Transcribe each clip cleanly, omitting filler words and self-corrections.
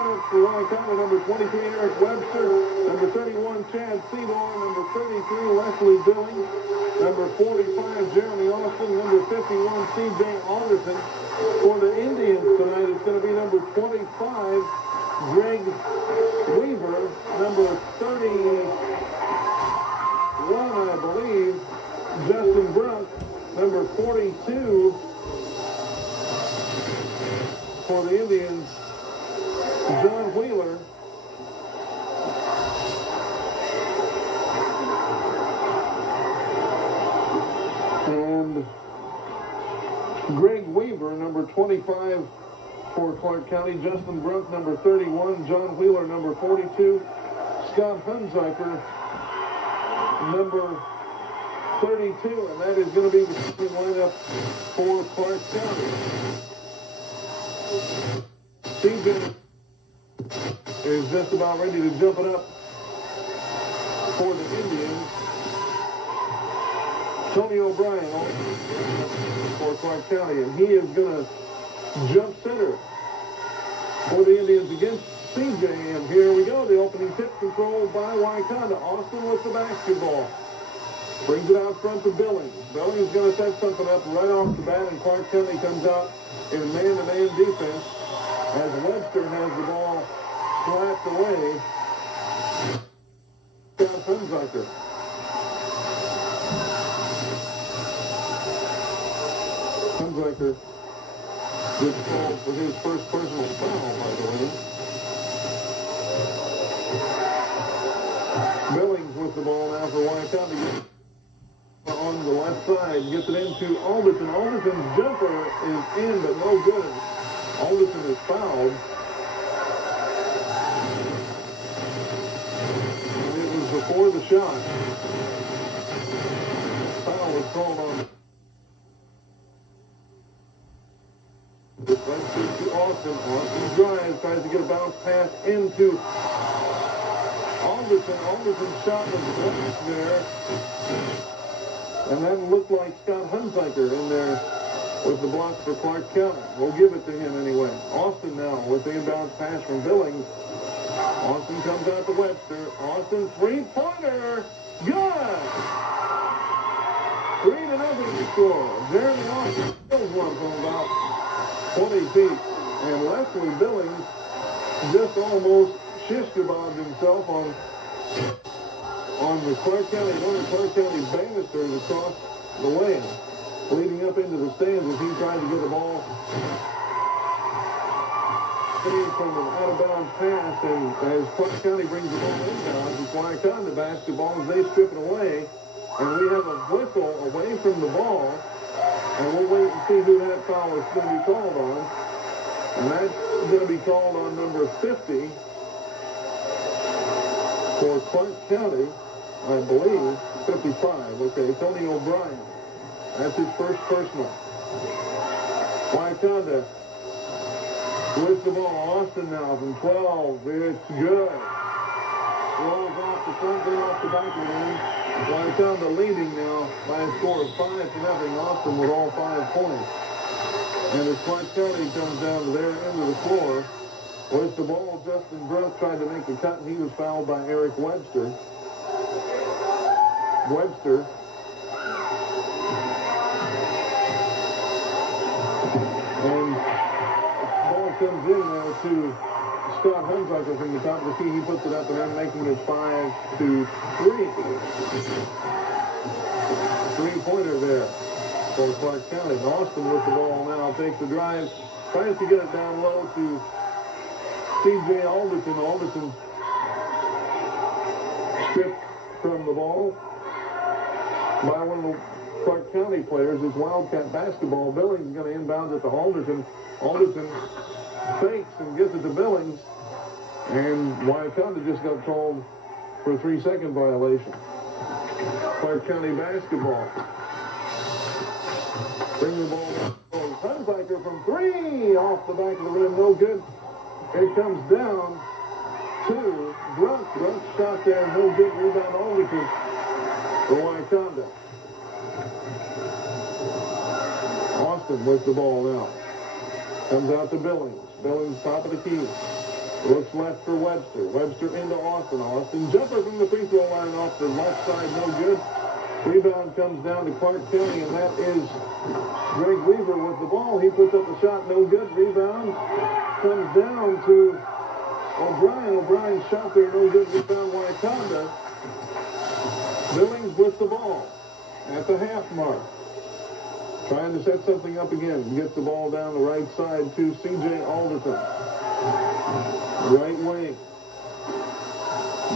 lineup for Wyaconda, number 23, Eric Webster, number 31, Chad Seymour, number 33, Leslie Billings, number 45, Jeremy Austin, number 51, Seyb Auditorium. For the Indians tonight, it's going to be number 25, Greg Weaver, number 31, I believe, Justin Brunt, number 42, for the Indians, John Wheeler. And Greg Weaver, number 25 for Clark County. Justin Brunt, number 31. John Wheeler, number 42. Scott Hunziker, number 32. And that is going to be the starting lineup for Clark County. Seyb is just about ready to jump it up for the Indians. Tony O'Brien for Clark County, and he is going to jump center for the Indians against CJ. And here we go, the opening tip controlled by Wyaconda. Austin with the basketball. Brings it out front to Billings. Billings is going to set something up right off the bat, and Clark County comes out in man-to-man defense as Webster has the ball slapped away. Scott Hunziker. Hunziker gets called for his first personal foul, by the way. Billings with the ball now for Wyaconda. On the left side, gets it into Alderson. Alderson's jumper is in, but no good. Alderson is fouled. And it was before the shot. Foul was called on. Defensive to Austin. Austin drives, tries to get a bounce pass into Alderson. Alderson's shot was blocked there. And that looked like Scott Hunziker in there with the block for Clark County. We'll give it to him anyway. Austin now with the inbound pass from Billings. Austin comes out to Webster. Austin three-pointer. Good! 3-0 score. Jeremy Austin kills one from about 20 feet. And Leslie Billings just almost shish-kebabbed himself on the Clark County, one of Clark County banisters across the lane, leading up into the stands as he tried to get the ball from an out-of-bounds pass, and as Clark County brings the ball inbounds, it's Wyaconda basketball as they strip it away, and we have a whistle away from the ball, and we'll wait and see who that foul is going to be called on, and that's going to be called on number 50 for Clark County. I believe, 55. Okay, Tony O'Brien. That's his first personal. Wyaconda with the ball. Austin now from 12. It's good. Rolls off the front, then off the back of the end. Wyaconda leading now by a score of 5-0. Austin with all 5 points. And as Clark County comes down to their end of the floor, with the ball, Justin Brunt tried to make the cut, and he was fouled by Eric Webster. Webster and the ball comes in now to Scott Hunziker from the top of the key. He puts it up and then making it 5-3. Three-pointer there for Clark County. Austin with the ball now takes the drive, tries to get it down low to CJ Alderson. Alderson stripped from the ball by one of the Clark County players. It's Wildcat basketball. Billings is going to inbound it to Alderson. Alderson fakes and gets it to Billings. And Wyaconda just got called for a 3-second violation. Clark County basketball. Bring the ball down. Hunziker from 3 off the back of the rim. No good. It comes down to Brunt. Brunt shot there. No good. Rebound Alderson for Wyaconda. Austin with the ball now. Comes out to Billings. Billings top of the key. Looks left for Webster. Webster into Austin. Austin jumper from the free throw line off the left side, no good. Rebound comes down to Clark County, and that is Greg Weaver with the ball. He puts up a shot, no good. Rebound comes down to O'Brien. O'Brien's shot there, no good. Rebound Wyaconda. Billings with the ball at the half mark. Trying to set something up again. Gets the ball down the right side to Seyb Auditorium. Right wing.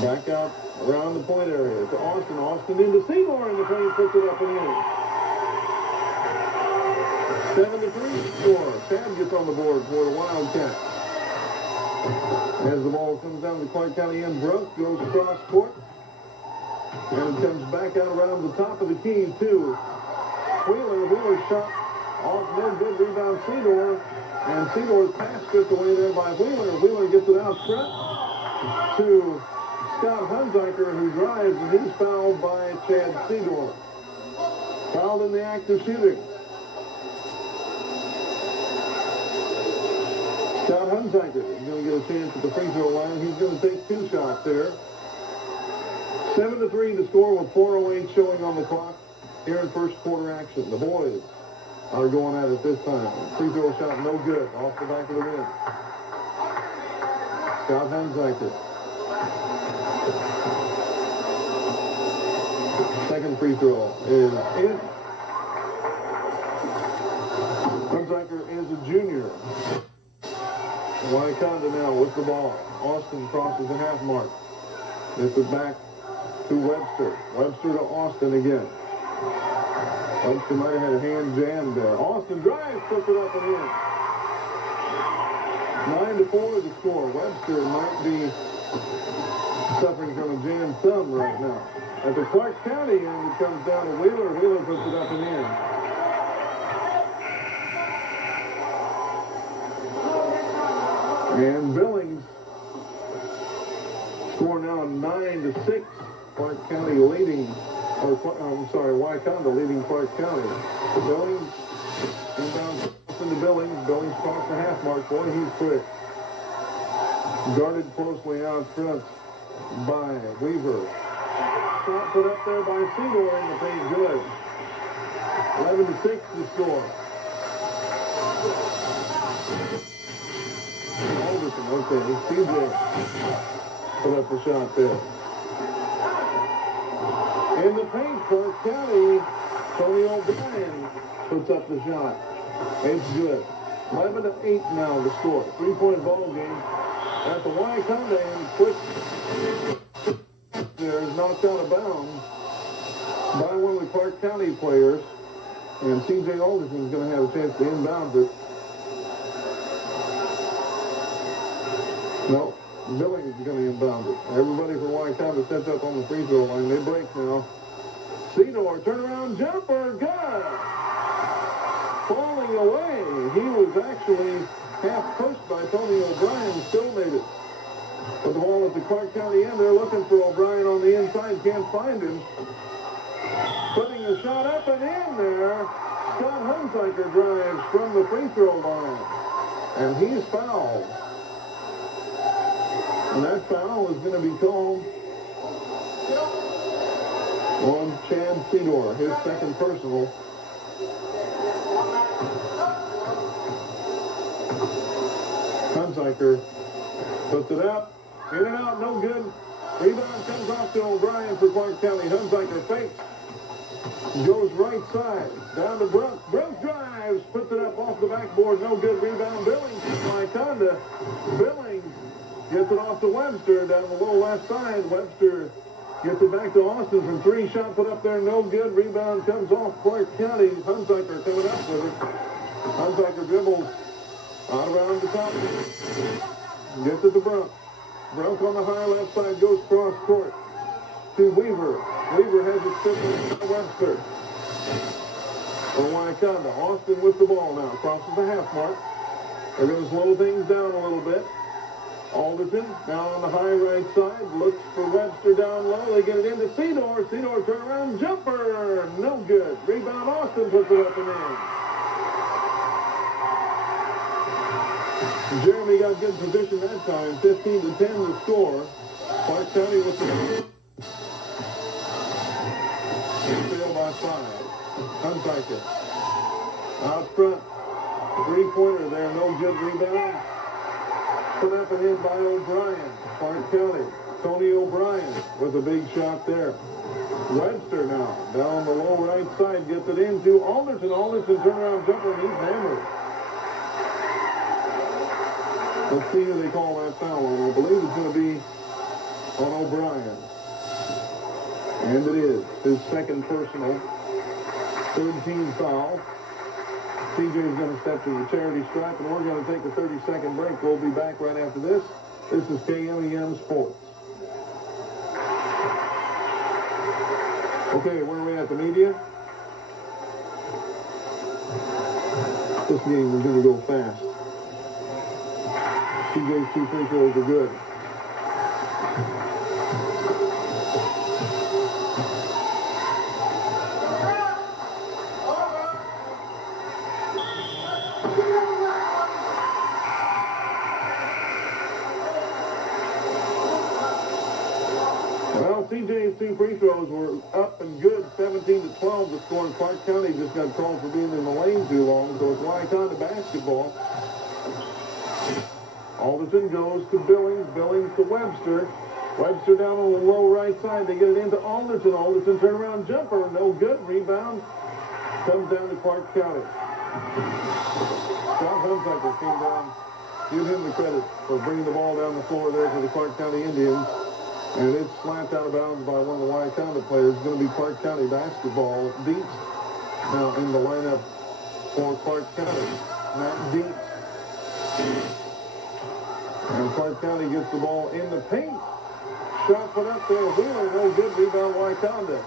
Back out around the point area to Austin. Austin into Seymour in the paint, puts it up and in. 7-3 score. Seyb gets on the board for the Wildcats. As the ball comes down to Clark County end, Brooks goes across court. And it comes back out around the top of the key to Wheeler. Wheeler's shot off, no good. Rebound Seymour. And Seymour's pass stripped away there by Wheeler. Wheeler gets it out front to Scott Hunziker, who drives, and he's fouled by Chad Seymour. Fouled in the act of shooting. Scott Hunziker is going to get a chance at the free throw line. He's going to take 2 shots there. 7-3 to score with 4:08 showing on the clock here in first quarter action. The boys are going at it this time. Free throw shot no good off the back of the rim. Scott Hunziker. Second free throw is in. Hunziker is a junior. Wyaconda now with the ball. Austin crosses the half mark. Gets it back to Webster. Webster to Austin again. Webster might have had a hand jammed there. Austin drives, puts it up and in. 9-4 the score. Webster might be suffering from a jammed thumb right now. At the Clark County end, it comes down to Wheeler. Wheeler puts it up and in. And Billings score now 9-6. Clark County leading, Wyaconda leading Clark County. Billings inbounds into Billings. Billings crossed the half mark. Boy, he's quick. Guarded closely out front by Weaver. Shot put up there by Seymour in the paint. Good. 11-6 the score. Alderson, okay. CJ put up the shot there. In the paint, Clark County, Tony O'Brien puts up the shot. It's good. 11-8 now the score. 3-point ball game. At the Wyaconda end, quick there is knocked out of bounds by one of the Clark County players. And CJ Alderson's going to have a chance to inbound it. No. Billings is going to inbound it. Everybody from Wyaconda sets up on the free throw line. They break now. Cedar, turnaround jumper, good. Falling away. He was actually half pushed by Tony O'Brien, still made it. But the ball at the Clark County end, they're looking for O'Brien on the inside, can't find him. Putting the shot up and in there. Scott Hunziker drives from the free throw line. And he's fouled. And that foul is going to be called on Chad Seymour, his second personal. Hunziker puts it up, in and out, no good. Rebound comes off to O'Brien for Clark County. Hunziker fakes, goes right side, down to Brooks. Brooks drives, puts it up off the backboard, no good. Rebound, Billings, Wyaconda. Billings gets it off to Webster down the low left side. Webster gets it back to Austin from 3. Shot put up there, no good. Rebound comes off Clark County. Hunziker coming up with it. Hunziker dribbles out around the top. Gets it to Brunk. Brunk on the high left side goes cross court to Weaver. Weaver has it stripped to Webster. For Wyaconda. Austin with the ball now. Crosses the half mark. They're going to slow things down a little bit. Alderson now on the high right side, looks for Webster down low. They get it into Seymour. Seymour turnaround jumper, no good. Rebound, Austin puts it up and in. Jeremy got good position that time. 15-10 the score. Clark County with the fail by 5. Hunziker out front. Three-pointer there, no good rebound. Put up and in by O'Brien. Clark County. Tony O'Brien with a big shot there. Webster now down the low right side gets it into Alderson. Alderson turnaround jumper and he's hammered. Let's see who they call that foul on. I believe it's going to be on O'Brien. And it is his second personal. Third team foul. TJ's going to step to the charity stripe, and we're going to take a 30-second break. We'll be back right after this. This is KMEM Sports. Okay, where are we at? The media? This game is going to go fast. TJ's 2 free throws are good. TJ's 2 free throws were up and good, 17-12 to score, and Clark County just got called for being in the lane too long, so it's Wyaconda basketball. Alderson goes to Billings, Billings to Webster. Webster down on the low right side, they get it into Alderson. Alderson turnaround jumper, no good, rebound, comes down to Clark County. Scott Hunziker came down, give him the credit for bringing the ball down the floor there for the Clark County Indians. And it's slapped out of bounds by one of the Wyaconda players. It's going to be Clark County basketball. Dietz now in the lineup for Clark County. Matt Dietz. And Clark County gets the ball in the paint. Shot put up there. Wheeler, no good. Rebound Wyaconda.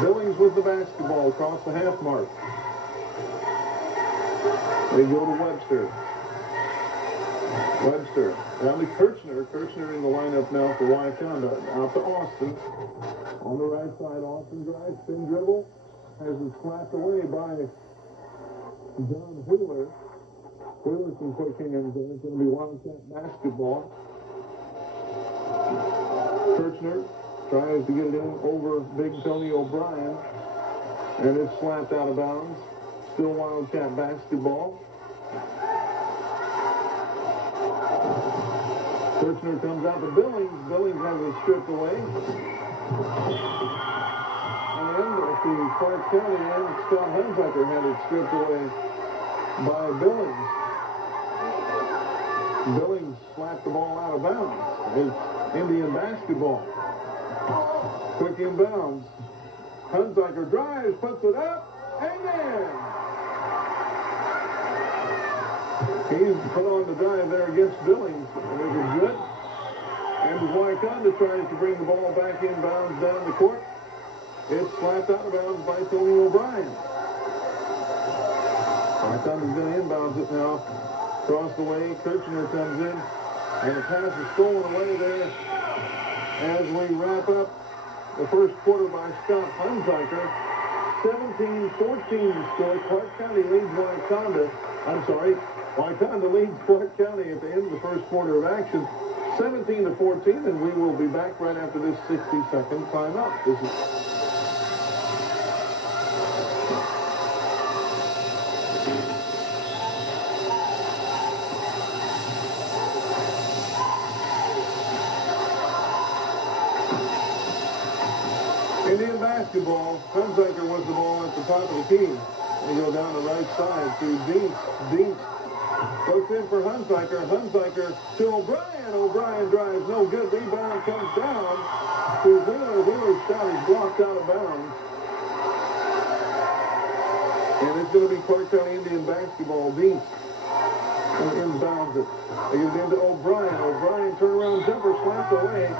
Billings with the basketball across the half mark. They go to Webster. Webster down to Kirchner. Kirchner in the lineup now for Wyaconda. Out to Austin. On the right side, Austin drives, spin dribble. Has it slapped away by John Wheeler. Wheeler's been pushing him. It's going to be Wildcat basketball. Kirchner tries to get it in over Big Tony O'Brien. And it's slapped out of bounds. Still Wildcat basketball. Kirchner comes out to Billings. Billings has it stripped away. And the Clark County and Scott Hunziker had it stripped away by Billings. Billings slapped the ball out of bounds. It's Indian basketball. Quick inbounds. Hunziker drives, puts it up, and in. He's put on the drive there against Billings, and it was good. And Wyaconda tries to bring the ball back inbounds down the court. It's slapped out of bounds by Tony O'Brien. Wyaconda's going to inbounds it now. Across the way, Kirchner comes in, and the pass is stolen away there as we wrap up the first quarter by Scott Hunziker. 17-14 to score. Clark County leads Wyaconda. Wyaconda leads Clark County at the end of the first quarter of action, 17-14, and we will be back right after this 60-second timeout. This is Indian basketball. Hunziker was the ball at the top of the key. They go down the right side to Dietz. Dietz looks in for Hunziker. Hunziker to O'Brien. O'Brien drives, no good. Rebound comes down to Wheeler. Wheeler's shot is blocked out of bounds. And it's going to be Clark County Indian basketball. Dietz inbounds it. They get it into O'Brien. O'Brien turnaround jumper slapped away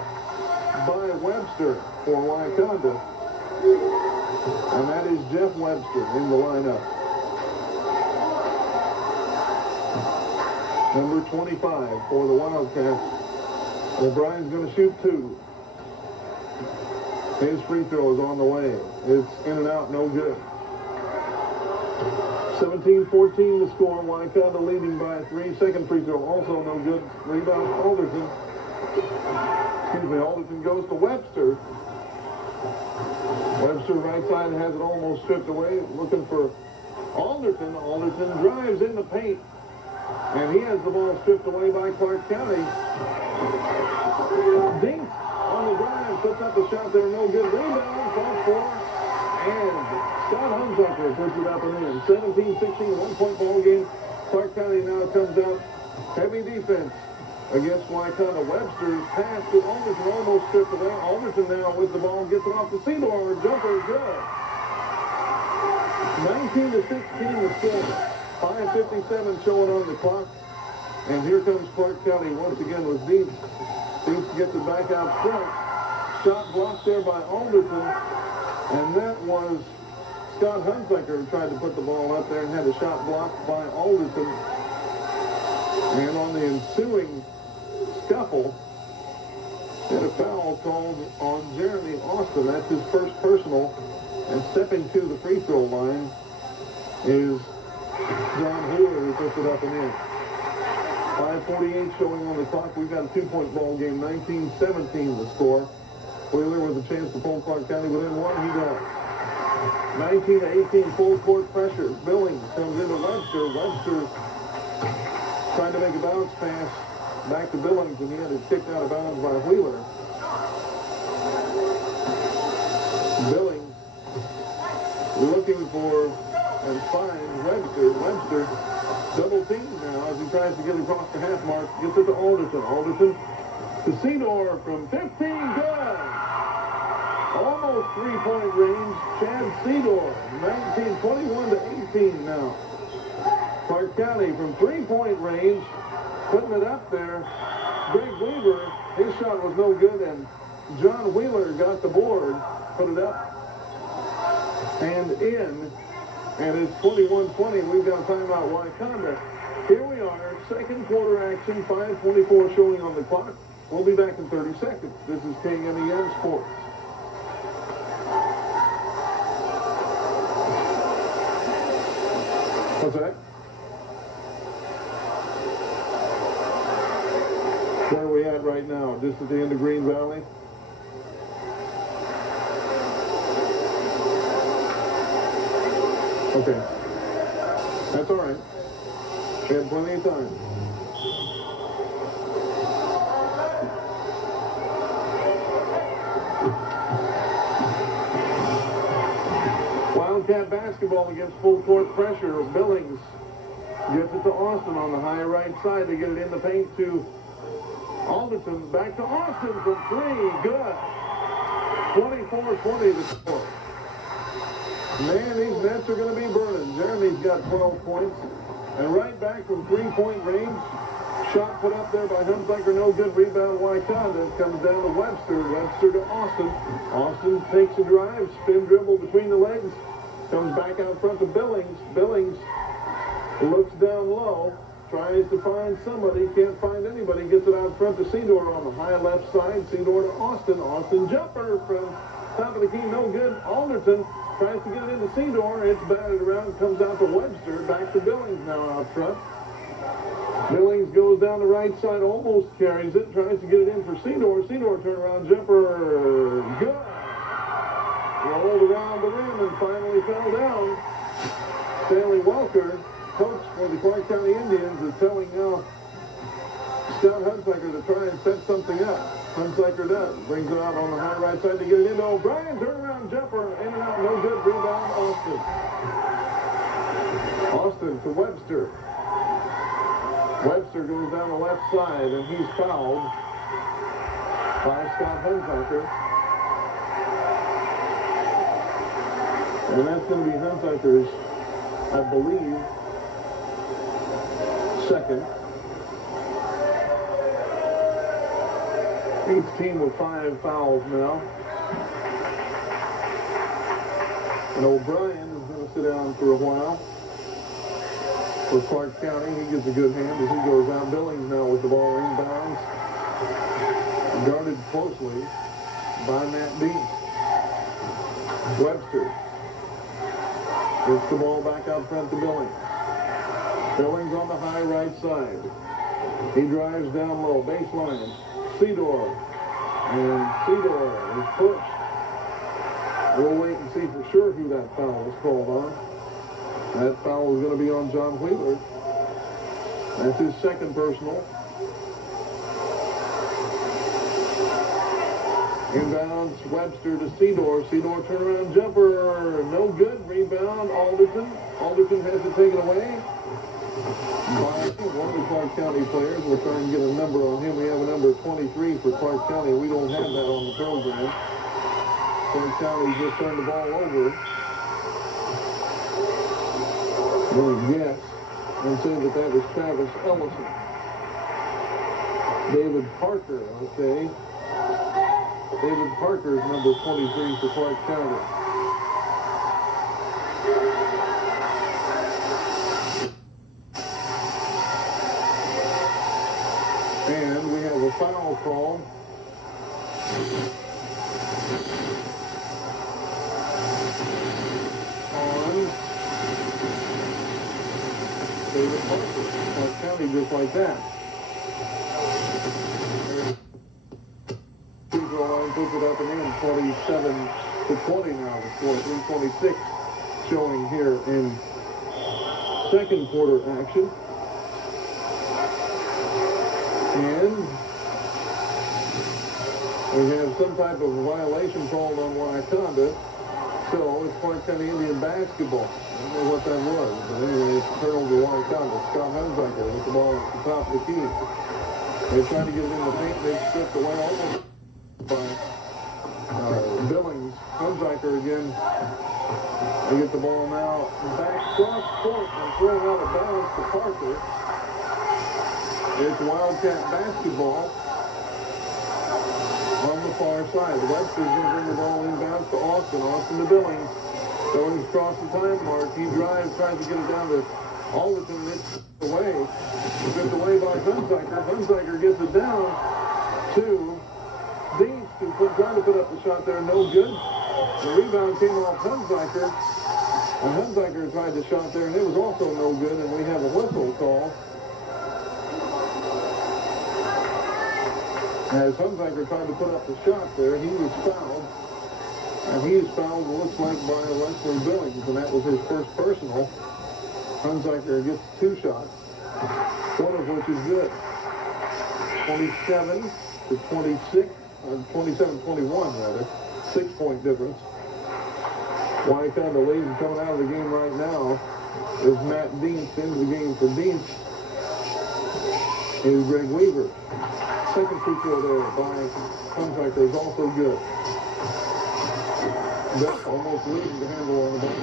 by Webster for Wyaconda. And that is Jeff Webster in the lineup. Number 25 for the Wildcats. O'Brien's going to shoot 2. His free throw is on the way. It's in and out, no good. 17-14 the score. Wyaconda leading by 3. Second free throw also no good. Rebound Alderton. Excuse me, Alderton goes to Webster. Webster right side has it almost stripped away. Looking for Alderton. Alderton drives in the paint. And he has the ball stripped away by Clark County. Dinks on the drive. Puts up the shot there. No good. Rebound. Fought for. And Scott Hunsaker puts it up and in. 17-16, 1-point ball game. Clark County now comes out heavy defense against Wyaconda. Webster's pass to Alderton almost stripped away. Alderton now with the ball gets it off the Seymour. Jumper good. 19-16 the score. 5:57 showing on the clock. And here comes Clark County once again with Deeds. Deeds gets it back out front. Shot blocked there by Alderton. And that was Scott Hunsaker who tried to put the ball up there and had a shot blocked by Alderton. And on the ensuing scuffle, had a foul called on Jeremy Austin. That's his first personal. And stepping to the free throw line is John Wheeler, who puts it up and in. 5:48 showing on the clock. We've got a 2-point ball game. 19-17 the score. Wheeler with a chance to pull Clark County within one. He does. 19-18 full court pressure. Billings comes into Webster. Webster trying to make a bounce pass back to Billings, and he had it kicked out of bounds by Wheeler. Billings looking for and finds Webster. Webster double teamed now as he tries to get across the half mark. Gets it to Alderton. Alderton to Cedar from 15. Good. Almost 3-point range. Chad Cedar. 21-18 now. Clark County from 3-point range. Putting it up there. Greg Weaver. His shot was no good, and John Wheeler got the board. Put it up and in. And it's 21-20. We've got a timeout, Wyaconda. Here we are, second quarter action, 5:24 showing on the clock. We'll be back in 30 seconds. This is KMEM Sports. What's that? Where are we at right now? Just at the end of Green Valley? Okay. That's all right. We have plenty of time. Wildcat basketball against full court pressure. Billings gets it to Austin on the high right side. They get it in the paint to Alderton. Back to Austin from 3. Good. 24-20 the score. Man, these nets are going to be burning. Jeremy's got 12 points. And right back from 3-point range. Shot put up there by Hunsaker. No good. Rebound Wyaconda. Comes down to Webster. Webster to Austin. Austin takes a drive. Spin dribble between the legs. Comes back out front to Billings. Billings looks down low. Tries to find somebody. Can't find anybody. Gets it out front to Cedar on the high left side. Cedar to Austin. Austin jumper from top of the key. No good. Alderton tries to get it into Cedar. It's batted around. Comes out to Webster. Back to Billings now out front. Billings goes down the right side. Almost carries it. Tries to get it in for Cedar. Cedar turnaround jumper. Good. Rolled around the rim and finally fell down. Stanley Welker, coach for the Clark County Indians, is telling now Scott Hunsaker to try and set something up. Hunsaker does. Brings it out on the high right side to get it into O'Brien. Turnaround jumper. In and out. No good. Rebound Austin. Austin to Webster. Webster goes down the left side and he's fouled by Scott Hunsaker. And that's going to be Hunsaker's, I believe, second. Each team with 5 fouls now. And O'Brien is going to sit down for a while. For Clark County, he gets a good hand as he goes out. Billings now with the ball inbounds. Guarded closely by Matt Dean. Webster Gets the ball back out front to Billings. Billings on the high right side. He drives down low, baseline. Cedar. And Cedar is pushed. We'll wait and see for sure who that foul was called on. That foul is going to be on John Wheeler. That's his second personal. Inbounds Webster to Cedar. Cedar turnaround jumper. No good. Rebound Alderton. Alderton has to take it away. By one of the Clark County players. We're trying to get a number on him. We have a number 23 for Clark County. We don't have that on the program. Clark County just turned the ball over. Yes. And say that was Travis Ellison. David Parker, okay. David Parker is number 23 for Clark County. And we have a foul call. On David Parker. Clark County just like that. Line puts it up and in 27-20 now. The score 3:26 showing here in second quarter action. And we have some type of violation called on Wyaconda. So it's Clark County Indian basketball. I don't know what that was, but anyway, it's turnover to Wyaconda. Scott Hunziker with the ball at the top of the key. They tried to get it in the paint. They stripped away almost by Billings. Hunziker again. They get the ball now back cross court and thrown out of bounds to Parker. It's Wildcat basketball on the far side. Webster's going to bring the ball inbounds to Austin. Austin to Billings. Billings across the time mark. He drives, tries to get it down to Alderton. It's away. It's away by Hunziker. Hunziker gets it down to Deans, who tried to put up the shot there, no good. The rebound came off Hunziker, and Hunziker tried the shot there, and it was also no good, and we have a whistle call. As Hunziker tried to put up the shot there, he was fouled, and he is fouled, it looks like, by Leslie Billings, and that was his first personal. Hunziker gets 2 shots, one of which is good. 27-26. 27-21 rather, 6-point difference. Wyaconda leads coming out of the game right now is Matt Deans. Into the game for Deans is Greg Weaver. Second free throw there by Hunziker is also good. That's almost leading the handle on the ball.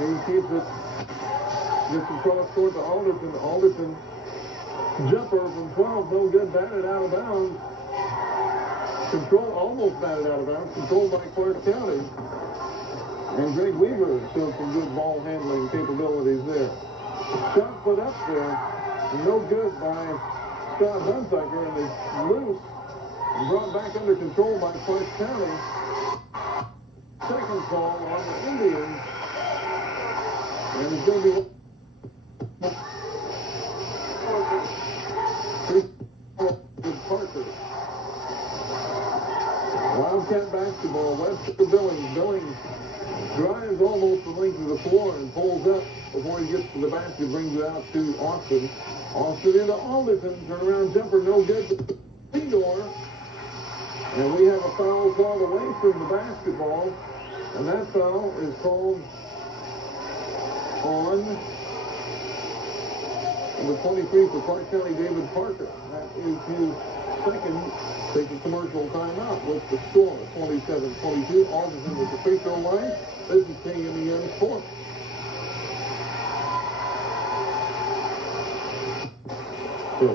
He keeps it, gets the cross court to Alderton. Alderton jumper from 12, no good, batted out of bounds. Control, almost batted out of bounds, controlled by Clark County. And Greg Weaver showed some good ball handling capabilities there. Shot put up there, no good by Scott Hunziker, and it's loose and brought back under control by Clark County. Second call on the Indians. And it's going to be Parker. Wildcat basketball, Webster Billings. Billings drives almost the length of the floor and pulls up before he gets to the basket, brings it out to Austin. Austin into Alderton, turnaround jumper, no good to Cedar. And we have a foul called away from the basketball, and that foul is called on number 23 for Clark County, David Parker. That is his second. Take a commercial timeout with the score, 27-22. Alderton with the free throw line. This is KMEN Sports. So,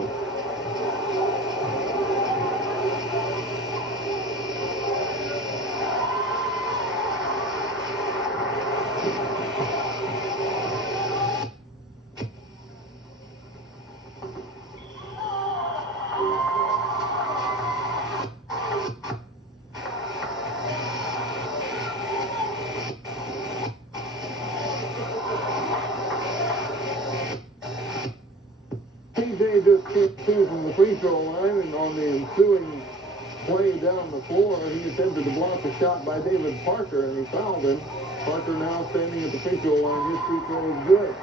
line, and on the ensuing play down the floor, he attempted to block a shot by David Parker, and he fouled him. Parker now standing at the free throw line. His free throw is good.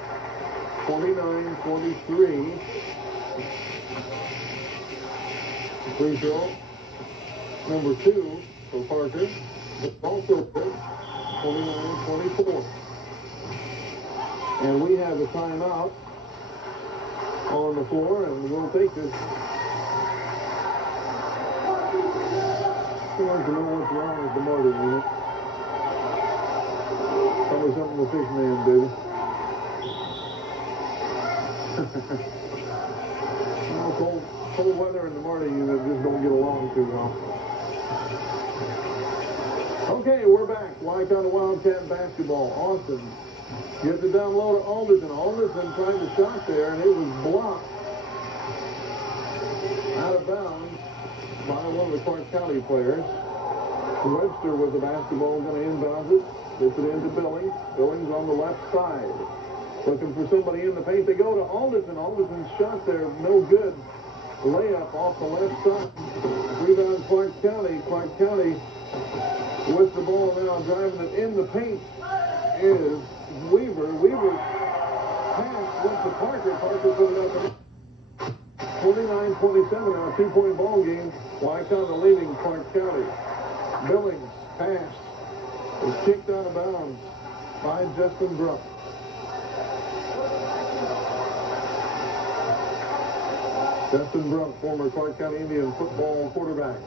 29-23. Free throw number 2 for Parker. It's also good. 29-24. And we have a timeout on the floor, and we'll take this. Who wants to know what's wrong with the motor unit? Probably something the fish man did. Well, cold weather and the Marty unit just don't get along too well. Okay, we're back. Wyaconda Wildcat basketball. Austin gets it down low to Alderson. Alderson tried to shot there, and it was blocked out of bounds by one of the Clark County players. Webster with the basketball, going to inbound it. Gets it into Billings. Billings on the left side. Looking for somebody in the paint. They go to Alderson. Alderson's shot there, no good. Layup off the left side. Rebound Clark County. Clark County with the ball now, driving it in the paint is Weaver. Weaver's pass went to Parker. Parker put it up. 29-27 now, a 2-point ball game. Wyaconda leading Clark County. Billings pass is kicked out of bounds by Justin Brunk. Justin Brunk, former Clark County Indian football quarterback.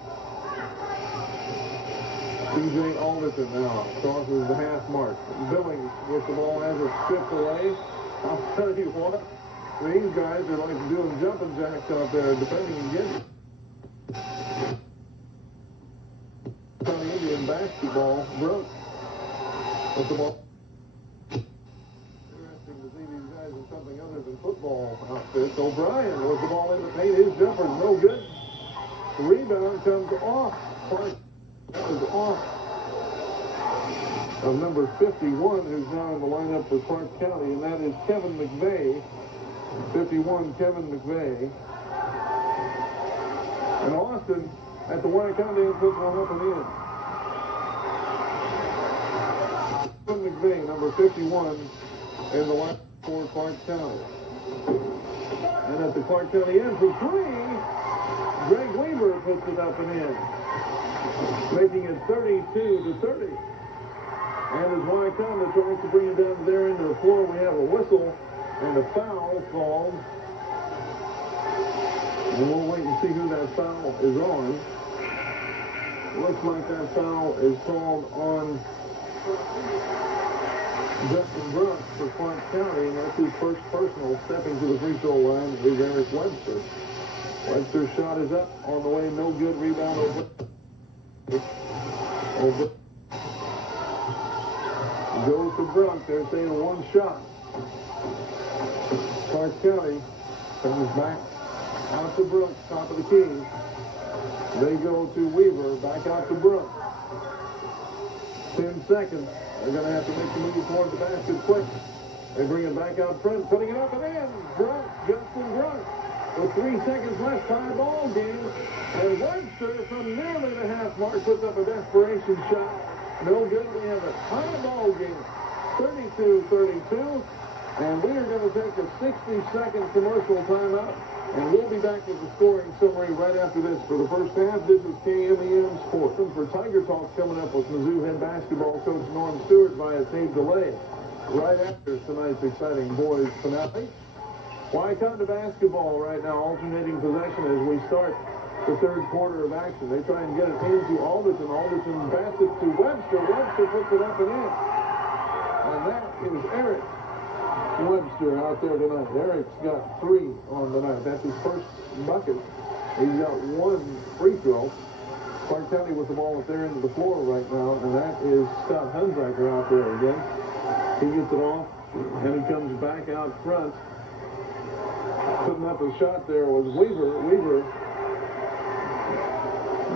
C.J. Alderson now crosses the half mark. Billings with the ball as it stripped away. I'll tell you what, these guys are like doing jumping jacks out there, defending against County Indian basketball. Brooks with the ball. Interesting to see these guys in something other than football outfits. O'Brien with the ball in the paint. His jumper's no good. The rebound comes off. That was off of number 51, who's now in the lineup for Clark County, and that is Kevin McVeigh. 51, Kevin McVeigh. And Austin at the Wyaconda end puts one up and in. Kevin McVeigh, number 51, in the lineup for Clark County. And at the Clark County end for 3, Greg Weaver puts it up and in, making it 32-30. And as Wyaconda tries to bring it down to their end of the floor, we have a whistle and a foul called. And we'll wait and see who that foul is on. Looks like that foul is called on Justin Brooks for Clark County, and that's his first personal. Stepping to the free throw line is Eric Webster. Webster's shot is up, on the way, no good. Rebound over. Goes to Brunk. They're saying one shot. Clark County comes back out to Brunk, top of the key. They go to Weaver, back out to Brunk. 10 seconds. They're going to have to make the move toward the basket quick. They bring it back out front, putting it up and in. Brunk, Justin Brunk. With 3 seconds left, tie ball game. And Webster from nearly the half mark puts up a desperation shot. No good. We have a tie ball game. 32-32. And we are going to take a 60-second commercial timeout. And we'll be back with the scoring summary right after this. For the first half, this is KMEM Sports. And for Tiger Talk coming up with Mizzou head basketball coach Norm Stewart via tape delay. Right after tonight's exciting boys finale. Wyaconda basketball right now, alternating possession as we start the third quarter of action. They try and get it into Alderson. Alderson bats it to Webster. Webster puts it up and in. And that is Eric Webster out there tonight. Eric's got 3 on the night. That's his first bucket. He's got 1 free throw. Clark County with the ball at their end of the floor right now, and that is Scott Hunsaker out there again. He gets it off, and he comes back out front. Putting up a shot there was Weaver. Weaver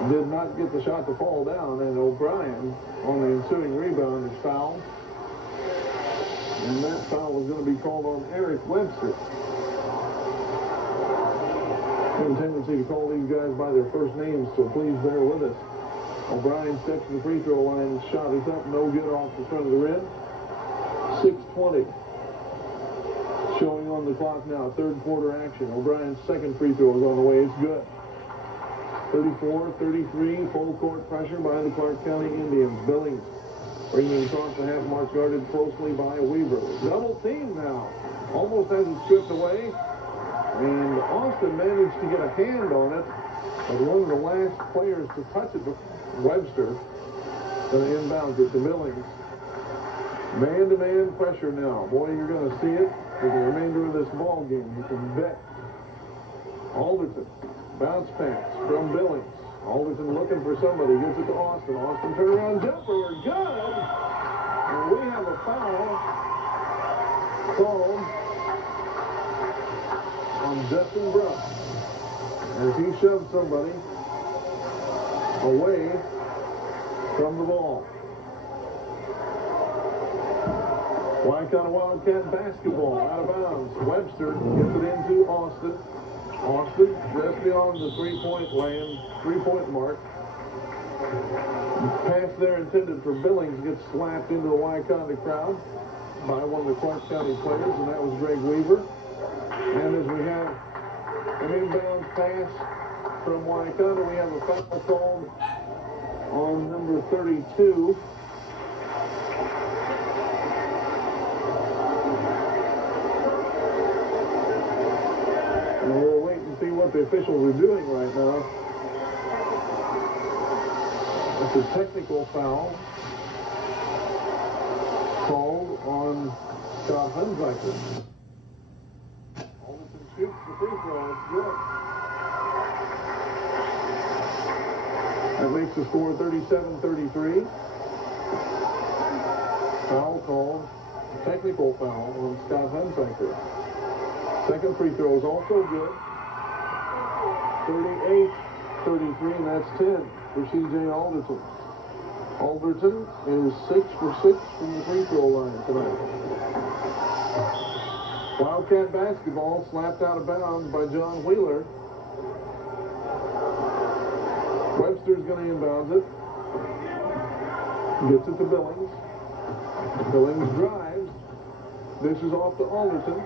did not get the shot to fall down, and O'Brien on the ensuing rebound is fouled. And that foul was going to be called on Eric Webster. have a tendency to call these guys by their first names, so please bear with us. O'Brien steps to the free throw line. Shot is up, no good off the front of the rim. 6:20 showing on the clock now. Third quarter action. O'Brien's second free throw is on the way. It's good. 34-33, full court pressure by the Clark County Indians. Billings bringing across the half mark, guarded closely by Weaver. Double team now. Almost has it stripped away. And Austin managed to get a hand on it. But one of the last players to touch it, Webster, going to inbound it to Billings. Man-to-man pressure now. Boy, you're going to see it for the remainder of this ball game. You can bet. Alderton. Bounce pass from Billings. Alderton looking for somebody. Gets it to Austin. Austin turnaround jumper. Good. And we have a foul called on Justin Bruff as he shoved somebody away from the ball. Wyaconda Wildcat basketball out of bounds. Webster gets it into Austin. Austin just beyond the three-point mark. Pass there intended for Billings gets slapped into the Wyaconda crowd by one of the Clark County players, and that was Greg Weaver. And as we have an inbound pass from Wyaconda, we have a foul called on number 32. And we'll wait and see what the officials are doing right now. It's a technical foul called on Scott Hunziker. Alderton shoots the free throw. It's good. That makes the score 37-33. Foul called. Technical foul on Scott Hunziker. Second free throw is also good. 38-33, and that's 10 for C.J. Alderton. Alderton is 6 for 6 from the free throw line tonight. Wildcat basketball slapped out of bounds by John Wheeler. Webster's going to inbound it. Gets it to Billings. Billings drives. Dishes off to Alderton.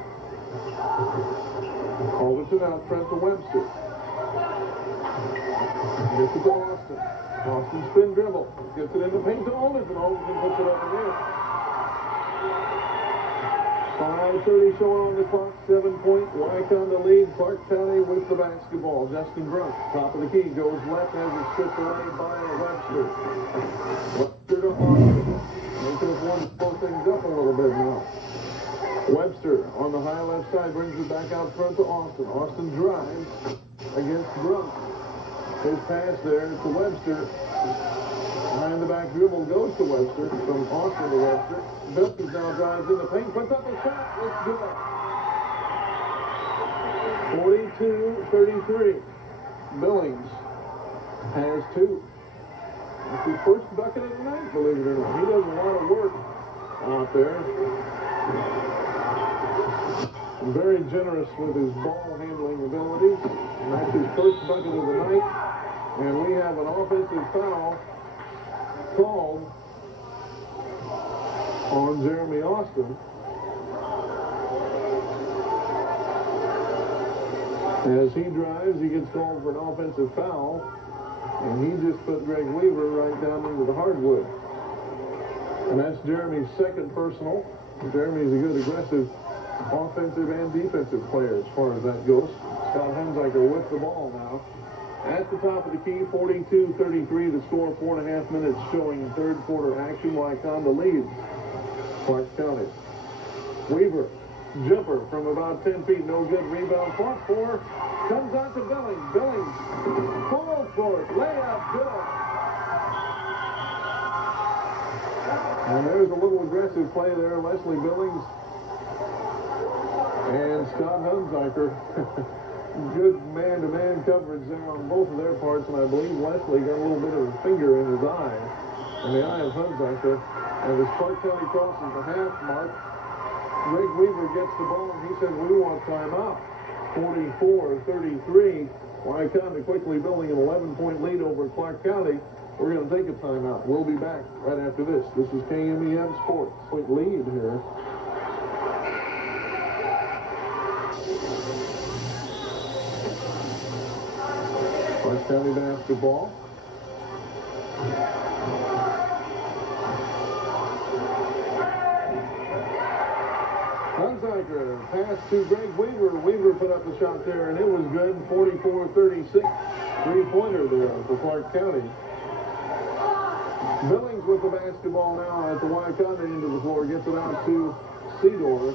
Alderton out front to Webster. Gets it to Austin. Austin spin dribble. Gets it in the paint to Alderton. Alderton puts it up in there. 5:30 showing on the clock. 7-point Wyaconda lead. Clark County with the basketball. Justin Brunt, top of the key, goes left, has it stripped away by Webster. Webster to Austin. Making us want to slow things up a little bit now. Webster on the high left side brings it back out front to Austin. Austin drives against Brunt. His pass there to Webster. Behind the back dribble goes to Webster. From Austin to Webster. Webster now drives in the paint. Puts up a shot. It's good. 42-33. Billings has two. It's his first bucket of the night, believe it or not. He does a lot of work out there. Very generous with his ball handling abilities. And that's his first bucket of the night. And we have an offensive foul called on Jeremy Austin. As he drives, he gets called for an offensive foul. And he just put Greg Weaver right down into the hardwood. And that's Jeremy's second personal. Jeremy's a good aggressive offensive and defensive player as far as that goes. Scott Hunziker with the ball now. At the top of the key, 42-33 to score. 4.5 minutes showing third quarter action. Wyaconda leads Clark County. Weaver, jumper from about 10 feet, no good. Rebound fought for. Comes out to Billings. Billings falls for it. Layup good. And there's a little aggressive play there. Leslie Billings and Scott Hunziker. Good man-to-man coverage there on both of their parts, and I believe Leslie got a little bit of a finger in his eye, in the eye of Hunziker. And as Clark County crosses the half mark, Greg Weaver gets the ball, and he says, we want timeout. 44-33. Wyaconda quickly building an 11-point lead over Clark County. We're going to take a timeout. We'll be back right after this. This is KMEM Sports. Quick lead here. Clark County basketball. Hunziker pass to Greg Weaver. Weaver put up the shot there, and it was good. 44-36. Three-pointer there for Clark County. Billings with the basketball now at the Wyaconda end of the floor. Gets it out to Cedar.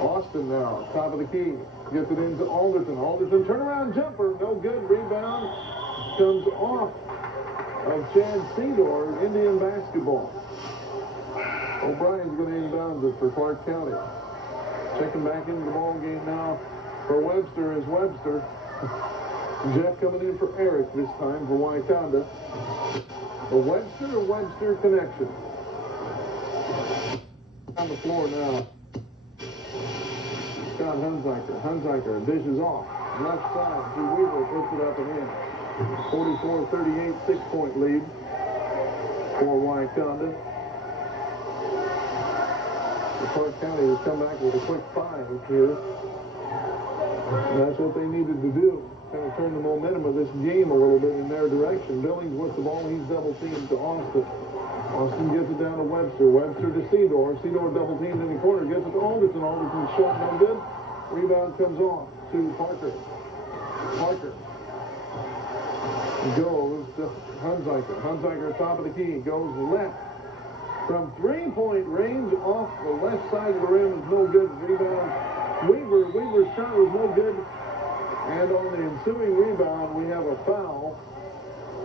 Austin now, top of the key. Gets it into Alderson. Alderson turnaround jumper. No good. Rebound comes off of Chad Cedar. Indian basketball. O'Brien's going to inbound it for Clark County. Checking back into the ball game now for Webster is Webster. Jeff coming in for Eric this time for Wyaconda. The Webster connection. On the floor now. Scott Hunziker. Hunziker dishes off. Left side to Weaver. Puts it up and in. 44-38, 6-point lead for Wyaconda. Clark County has come back with a quick 5 here. And that's what they needed to do. Kind of turn the momentum of this game a little bit in their direction. Billings with the ball. He's double teamed to Austin. Austin gets it down to Webster. Webster to Cedar. Cedar double teamed in the corner. Gets it to Alderson. Alderson's shot no good. Rebound comes off to Parker. Parker goes to Hunziker. Hunziker top of the key. Goes left. From three-point range off the left side of the rim is no good. Rebound. Weaver's shot was no good. And on the ensuing rebound, we have a foul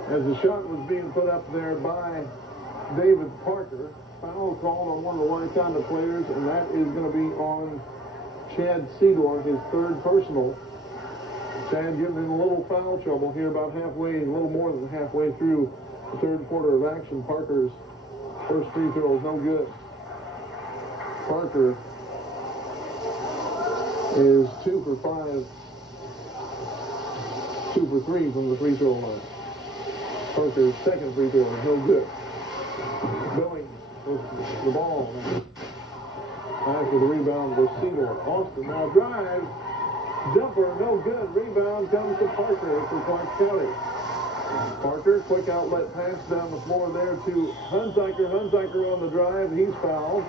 as the shot was being put up there by David Parker. Foul called on one of the Wyaconda players, and that is going to be on Chad Cedar, his third personal. Chad getting in a little foul trouble here about halfway, a little more than halfway through the third quarter of action. Parker's first free throw is no good. Parker is 2 for 5. 2 for 3 from the free throw line. Parker's second free throw is no good. Billings with the ball. After the rebound was Cedar. Austin now drives. Jumper, no good. Rebound comes to Parker for Clark County. Parker, quick outlet pass down the floor there to Hunziker. Hunziker on the drive. He's fouled.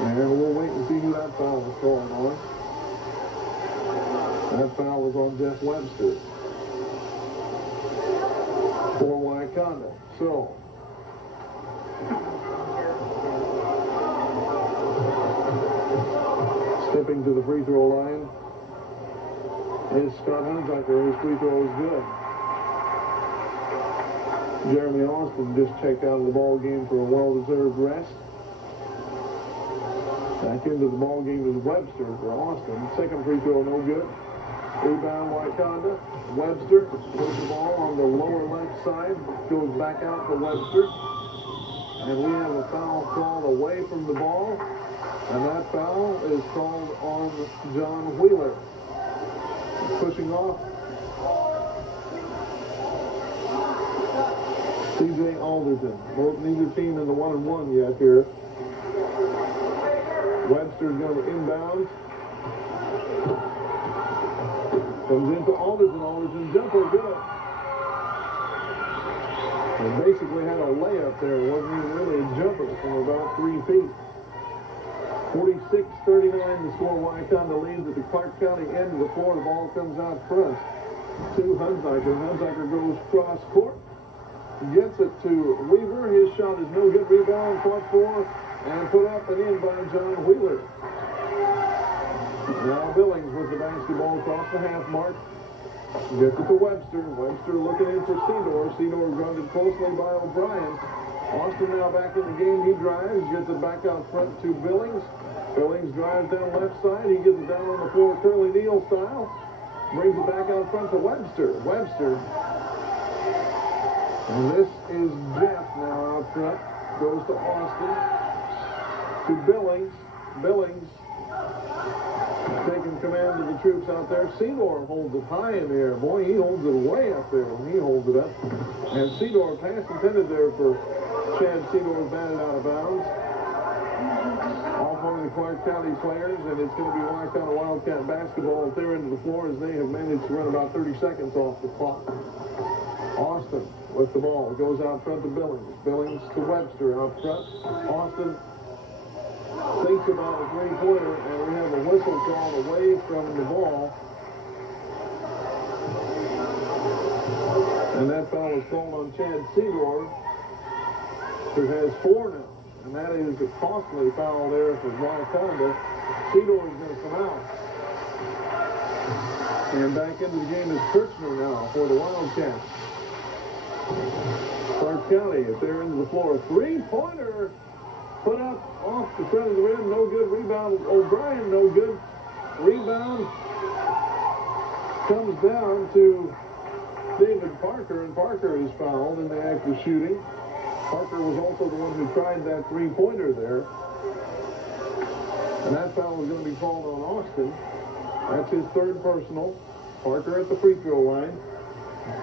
And we'll wait and see who that foul was called on. That foul was on Jeff Webster for Wyaconda. So, stepping to the free throw line is Scott Hunziker. His free throw is good. Jeremy Austin just checked out of the ball game for a well-deserved rest. Back into the ball game is Webster for Austin. Second free throw, no good. Rebound, Wyaconda. Webster puts the ball on the lower left side. Goes back out to Webster. And we have a foul called away from the ball. And that foul is called on John Wheeler. Pushing off C.J. Alderson. Neither team in the 1-and-1 yet here. Webster's going to inbound. Comes into Alderson. Alderson jumper good. And basically had a layup there. It wasn't even really a jumper from about 3 feet. 46-39 the score. Wyaconda leads at the Clark County end of the floor. The ball comes out front to Hunziker. Hunziker goes cross court. Gets it to Weaver. His shot is no good. Rebound, fought for, and put up and in by John Wheeler. Now Billings with the basketball across the half mark. Gets it to Webster. Webster looking in for Cedar. Cedar guarded closely by O'Brien. Austin now back in the game. He drives. Gets it back out front to Billings. Billings drives down left side. He gets it down on the floor Curly Neal style. Brings it back out front to Webster. Webster. And this is Jeff now out front. Goes to Austin. To Billings. Billings taking command of the troops out there. Seymour holds it high in the air. Boy, he holds it way up there when he holds it up. And Seymour, pass intended there for Chad Seymour, batted out of bounds. Off one of the Clark County players, and it's going to be Wyaconda Wildcat basketball at their end of the floor as they have managed to run about 30 seconds off the clock. Austin with the ball. It goes out front to Billings. Billings to Webster out front. Austin thinks about a three-pointer, and we have a whistle called away from the ball. And that foul was called on Chad Seymour, who has 4 now. And that is a costly foul there for Wyaconda. Seymour is going to come out. And back into the game is Kirchner now for the Wildcats. Clark County at their end of the floor. Three-pointer put up off the front of the rim. No good. Rebound. O'Brien, no good. Rebound comes down to David Parker, and Parker is fouled in the act of shooting. Parker was also the one who tried that three-pointer there. And that foul was going to be called on Austin. That's his third personal. Parker at the free throw line.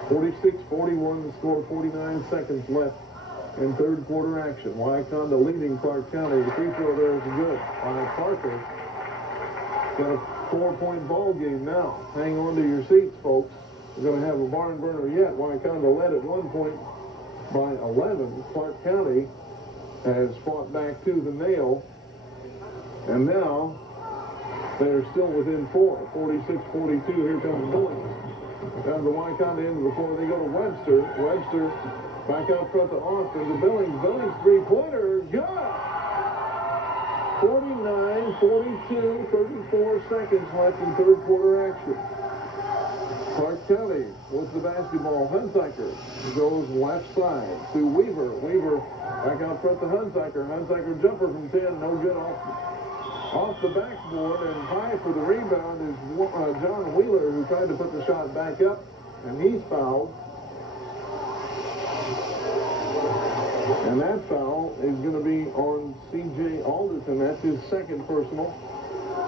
46-41, the score, 49 seconds left in third quarter action. Wyaconda leading Clark County. The free throw there is good by Parker. Got a 4-point ball game now. Hang on to your seats, folks. We're going to have a barn burner yet. Wyaconda led at one point by 11. Clark County has fought back to the nail. And now they're still within 4. 46-42. Here comes Billings. Down to the Wyaconda end of the floor. They go to Webster. Webster back out front to Austin. To Billings. Billings three-pointer. Good! 49-42. 34 seconds left in third quarter action. Clark County with the basketball. Hunziker goes left side to Weaver. Weaver back out front to Hunziker. Hunziker jumper from 10. No good off the backboard, and high for the rebound is John Wheeler, who tried to put the shot back up, and he's fouled. And that foul is going to be on C.J. Alderton. That's his second personal.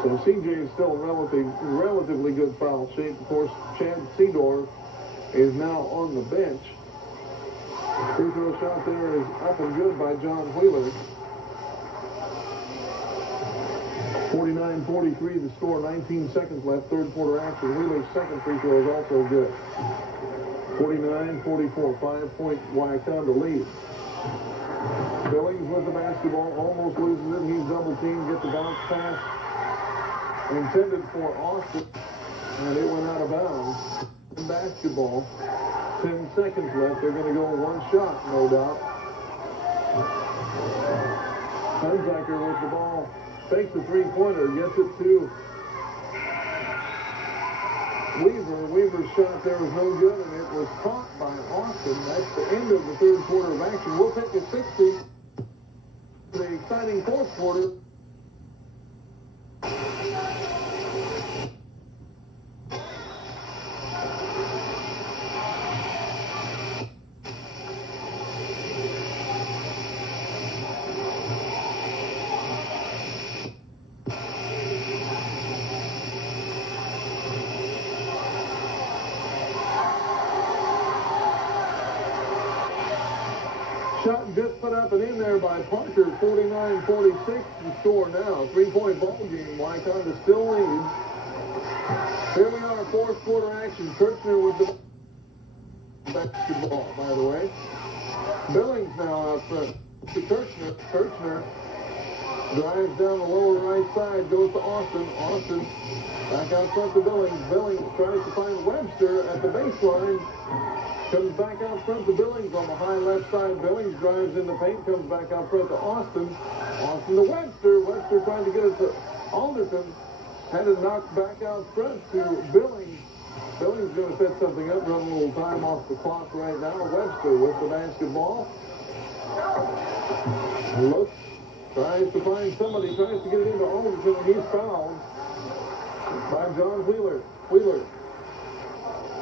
So C.J. is still in relatively good foul shape. Of course, Chad Seymour is now on the bench. Free throw shot there is up and good by John Wheeler. 49-43 the score, 19 seconds left, third quarter action. Wheeler's second free throw is also good. 49-44, 5-point Wyaconda lead. Billings with the basketball, almost loses it. He's double teamed, gets the bounce pass intended for Austin, and it went out of bounds. In basketball, 10 seconds left. They're going to go one shot, no doubt. Hunziker with the ball. Takes the three-pointer, gets it to Weaver. Weaver's shot there was no good, and it was caught by Austin. That's the end of the third quarter of action. We'll take a 60. The exciting fourth quarter. Shot just put up and in there by Parker, 49-46 the score now. 3-point ball game. Wyaconda still leads. Here we are, fourth quarter action. Kirchner with the basketball, by the way. Billings now out front to Kirchner. Kirchner drives down the lower right side, goes to Austin. Austin back out front to Billings. Billings tries to find Webster at the baseline. Comes back out front to Billings on the high left side. Billings drives in the paint, comes back out front to Austin. Austin to Webster. Webster trying to get it to Alderton. Had it knocked back out front to Billings. Billings going to set something up, run a little time off the clock right now. Webster with the basketball. Looks, tries to find somebody, tries to get it into Alderton, and he's fouled by John Wheeler. Wheeler.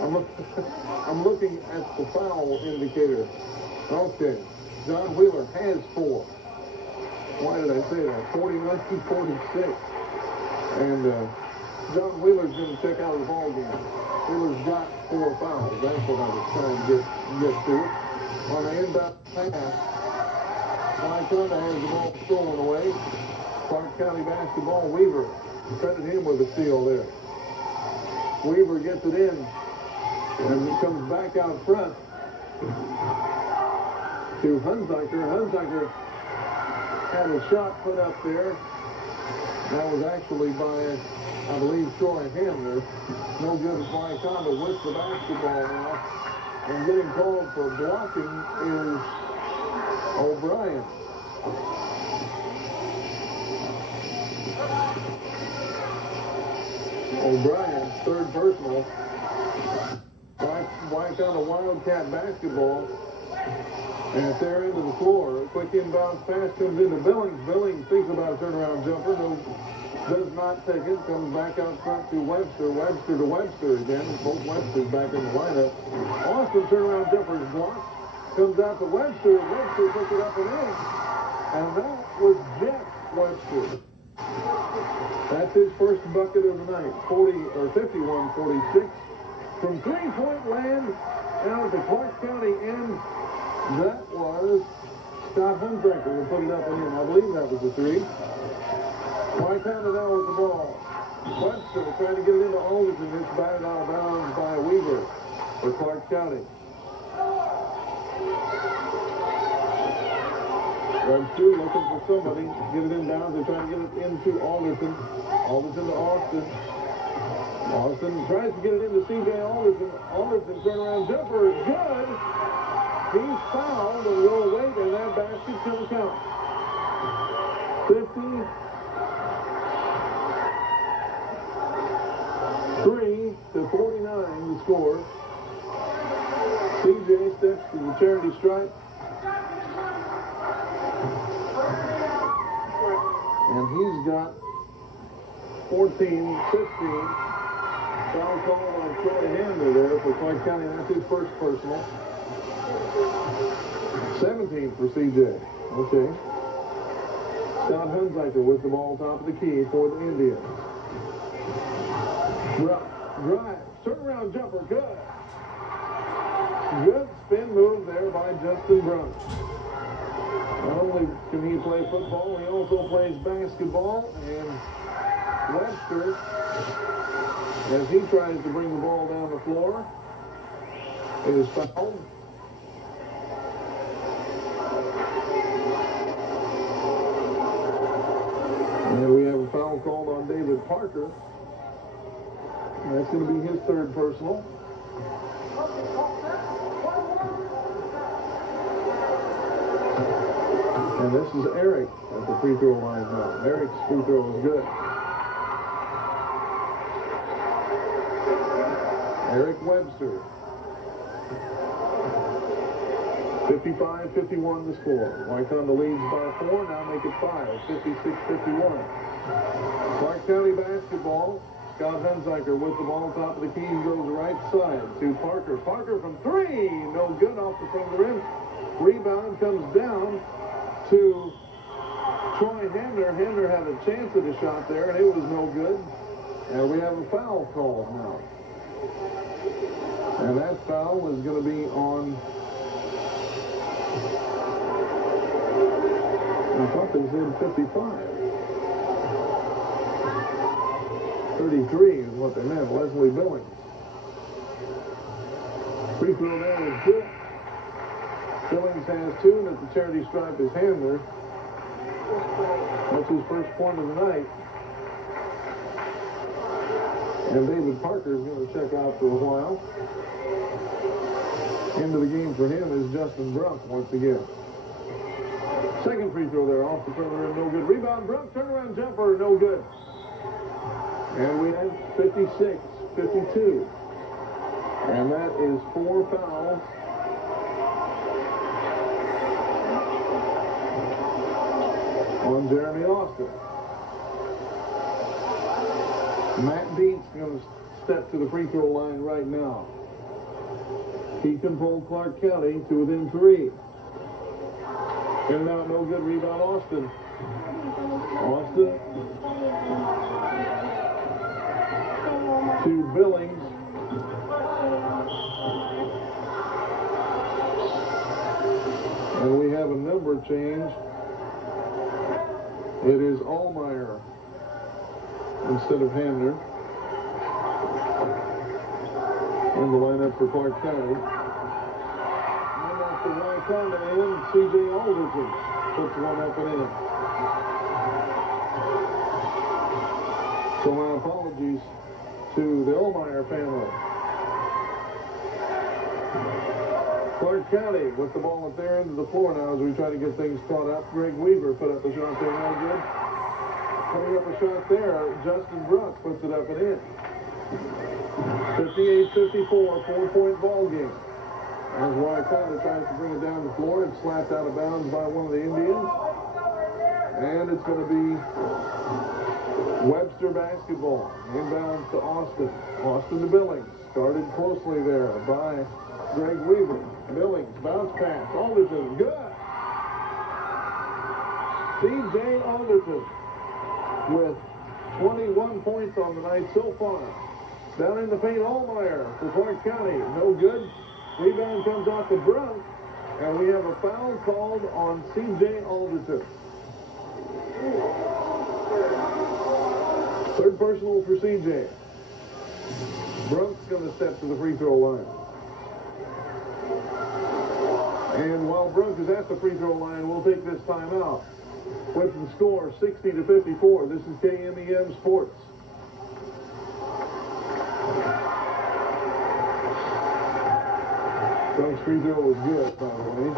I'm looking at the foul indicator. Okay. John Wheeler has 4. Why did I say that? 49-46. And John Wheeler's going to check out of the ball game. Wheeler's got 4 fouls. That's what I was trying to get to. On the inbound pass, Wyaconda has the ball stolen away. Clark County basketball. Weaver credit him with a steal there. Weaver gets it in, and he comes back out front to Hunziker. Hunziker had a shot put up there. That was actually by, I believe, Troy Hamner. No good as Wyaconda with the basketball now. And getting called for blocking is O'Brien. O'Brien, third personal. Wyaconda Wildcat basketball. And at their end of the floor, a quick inbound pass comes into Billings. Billings thinks about a turnaround jumper. No, does not take it. Comes back out front to Webster. Webster to Webster again. Both Websters back in the lineup. Austin turnaround jumper is blocked. Comes out to Webster. Webster puts it up and in. And that was Jeff Webster. That's his first bucket of the night. 51-46. From three-point land out to Clark County end. That was Scott Hunziker who put it up and in. I believe that was the three. Wyaconda now with the ball. Webster trying to get it into Alderson. It's batted out of bounds by Weaver for Clark County. Webster looking for somebody to get it in bounds. They're trying to get it into Alderson. Alderson to Austin. Austin tries to get it into C.J. Alderson. Alderson turnaround jumper is good. He's fouled and will await, and that basket's going to count. 53-49 the score. CJ steps to the charity stripe. And he's got 14-15. Foul call on Troy Hamner there for Clark County. That's his first personal. 17 for CJ. Okay. Scott Hunziker with the ball top of the key for the Indians. Drive. Turnaround jumper. Good. Good spin move there by Justin Brunk. Not only can he play football, he also plays basketball. And Webster, as he tries to bring the ball down the floor, is fouled. And we have a foul called on David Parker. That's going to be his third personal. And this is Eric at the free throw line now. Eric's free throw is good. Eric Webster. 55-51 the score. Wyaconda leads by 4, now make it 5, 56-51. Clark County basketball. Scott Hunziker with the ball top of the key. He goes right side to Parker. Parker from 3. No good off the front of the rim. Rebound comes down to Troy Hamner. Hamner had a chance at a shot there, and it was no good. And we have a foul called now. And that foul is going to be on... I thought they said 55. 33 is what they meant. Leslie Billings. Free throw there is good. Billings has 2, and at the charity stripe is Hamner. That's his first point of the night. And David Parker is going to check out for a while. Into the game for him is Justin Brunk once again. Second free throw there off the front of the rim, no good. Rebound, Brunk, turnaround jumper, no good. And we have 56-52. And that is 4 fouls. On Jeremy Austin. Matt Deet's going to step to the free throw line right now. He can pull Clark County to within 3. In and out, no good. Rebound, Austin. Austin to Billings. And we have a number change. It is Allmeyer instead of Hamner in the lineup for Clark County. And after Wyaconda in, Seyb Auditorium puts one up and in. So my apologies to the Allmeyer family. Clark County with the ball at their end of the floor now as we try to get things caught up. Greg Weaver put up a shot there, no good. Putting up a shot there, Justin Brooks puts it up and in. 58-54, 4-point ball game. As Wyaconda tries to bring it down the floor, it's slapped out of bounds by one of the Indians. And it's going to be Webster basketball. Inbounds to Austin. Austin to Billings. Started closely there by Greg Weaver. Billings, bounce pass. Alderton, good. Seyb Auditorium with 21 points on the night so far. Down in the paint, Allmeyer for Clark County. No good. Rebound comes off the Brunk, and we have a foul called on Seyb Auditorium. Third personal for CJ. Brunk's going to step to the free throw line. And while Brunk is at the free throw line, we'll take this timeout. With the score 60-54. This is KMEM Sports. Brunk's free throw was good, by the way.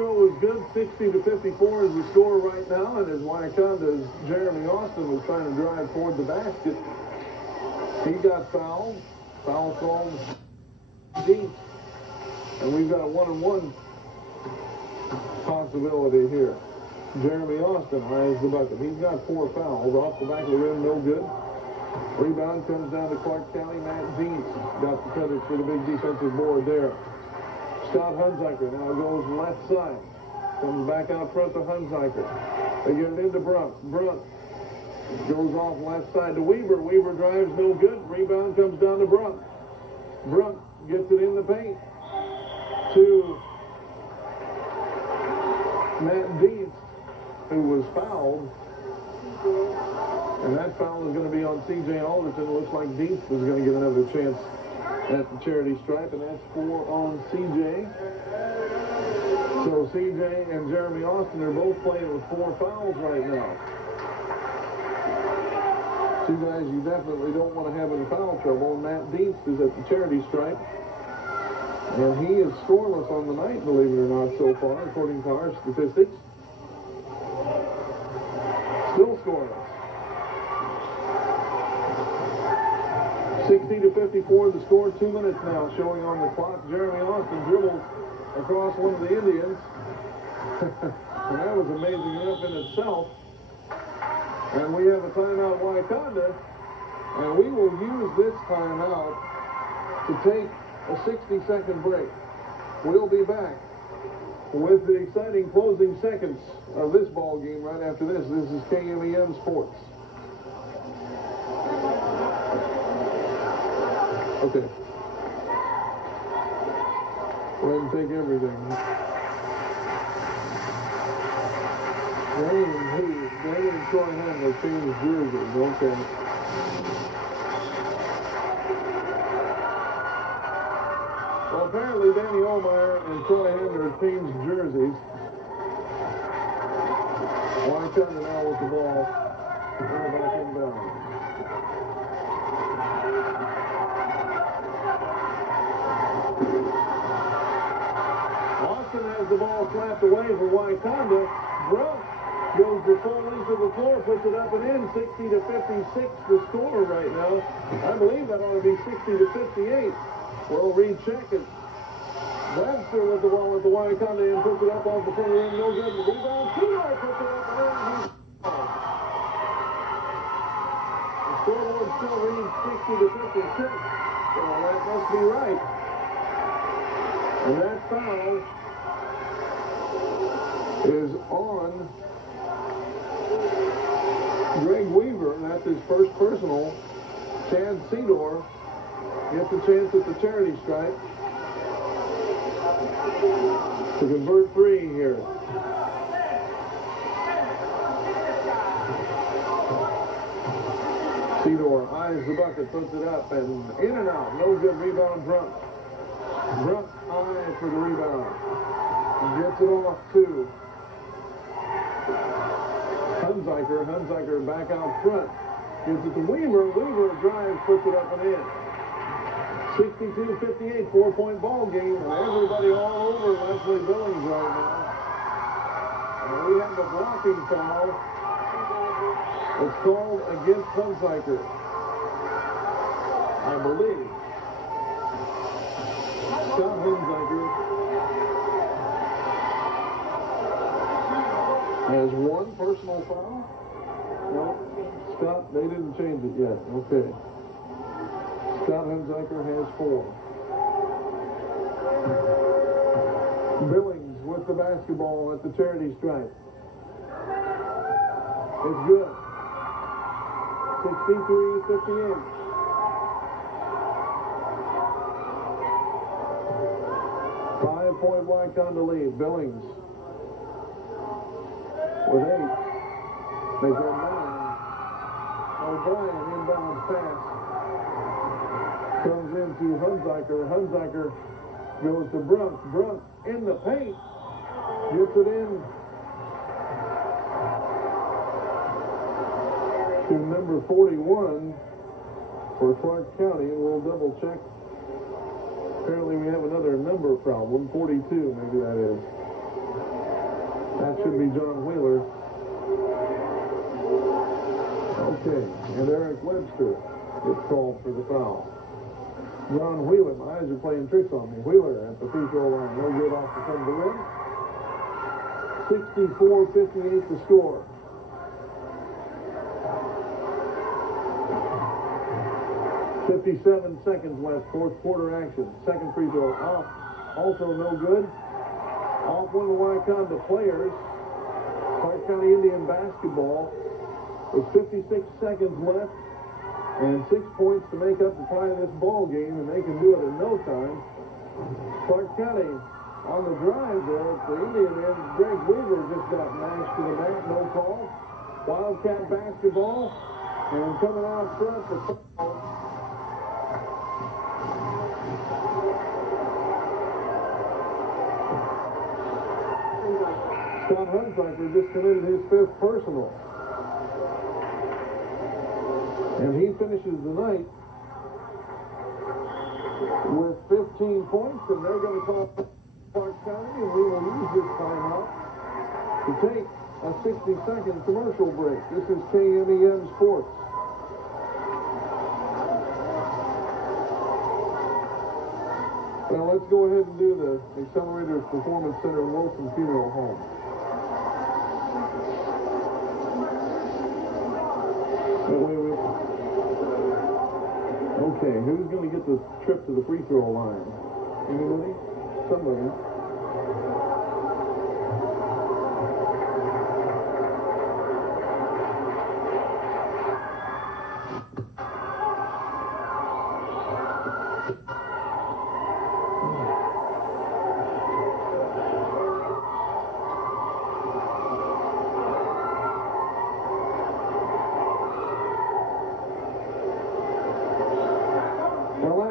Was good, 60-54 is the score right now, and as Wyaconda's Jeremy Austin was trying to drive toward the basket, he got fouled. Foul called deep, and we've got a 1-on-1 possibility here. Jeremy Austin eyes the bucket. He's got 4 fouls off the back of the rim, no good. Rebound comes down to Clark County. Matt Dietz got the credit for the big defensive board there. Scott Hunziker now goes left side. Comes back out front to Hunziker. They get it into Brunk. Brunk goes off left side to Weaver. Weaver drives, no good. Rebound comes down to Brunk. Brunk gets it in the paint to Matt Dietz, who was fouled. And that foul is going to be on Seyb Auditorium. Looks like Dietz is going to get another chance at the charity stripe, and that's 4 on CJ. So CJ and Jeremy Austin are both playing with 4 fouls right now. 2 guys you definitely don't want to have in foul trouble. Matt Dietz is at the charity stripe, and he is scoreless on the night, believe it or not, so far, according to our statistics. Still scoreless. 60-54 the score, 2 minutes now showing on the clock. Jeremy Austin dribbles across one of the Indians. And that was amazing enough in itself. And we have a timeout Wyaconda. And we will use this timeout to take a 60-second break. We'll be back with the exciting closing seconds of this ball game right after this. This is KMEM Sports. Okay. Go ahead and take everything. Danny and Troy Hamner changed jerseys. Okay. Well, apparently Danny Allmeyer and Troy Hamner changed jerseys. Wyaconda now with the ball. They're back inbound. Austin has the ball slapped away for Wyaconda. Brunk Goes the full length of the floor, puts it up and in, 60-56 the score right now. I believe that ought to be 60-58. We'll recheck it. Webster with the ball at the Wyaconda and puts it up off the front rim. No good. The rebound. Tudor puts it up and in. The scoreboard still reads 60-56. So that must be right. And that foul is on Greg Weaver. That's his first personal. Chad Cedar gets a chance at the charity stripe to convert three here. Cedar eyes the bucket, puts it up, and in and out. No good. Rebound, Drunk. Drunk eye for the rebound. Gets it off to Hunziker. Hunziker back out front. Gives it to Weaver. Weaver drives, puts it up and in. 62-58, 4-point ball game, and everybody all over Leslie Billings right now. And we have the blocking foul. It's called against Hunziker, I believe. Scott Hunziker has one personal foul. No, Scott, they didn't change it yet. Okay. Scott Hunziker has 4. Billings with the basketball at the charity stripe. It's good. 63-58. Five-point Wyaconda lead. Billings with 8. They go 9. O'Brien inbounds pass. Comes into Hunziker. Hunziker goes to Brunk. Brunk in the paint. Gets it in to number 41 for Clark County. And we'll double check. Apparently we have another number problem. 42 maybe that is. That should be John Wheeler. Okay. And Eric Webster gets called for the foul. John Wheeler, my eyes are playing tricks on me. Wheeler at the free throw line. No good off the front of the rim. 64-58 the score. .57 seconds left, fourth quarter action. Second free throw off. Also no good. Off one of the Wyaconda players. Clark County Indian basketball with 56 seconds left. And 6 points to make up to tie this ball game, and they can do it in no time. Clark County on the drive there at the Indian end. Greg Weaver just got mashed to the mat, no call. Wildcat basketball, and coming out front for Scott Hunziker just committed his 5th personal. And he finishes the night with 15 points, and they're going to call Clark County, and we will use this timeout to take a 60-second commercial break. This is KMEM Sports. Well, let's go ahead and do the Accelerators Performance Center Wilson Funeral Home. Okay, who's going to get the trip to the free throw line? Anybody? Somebody.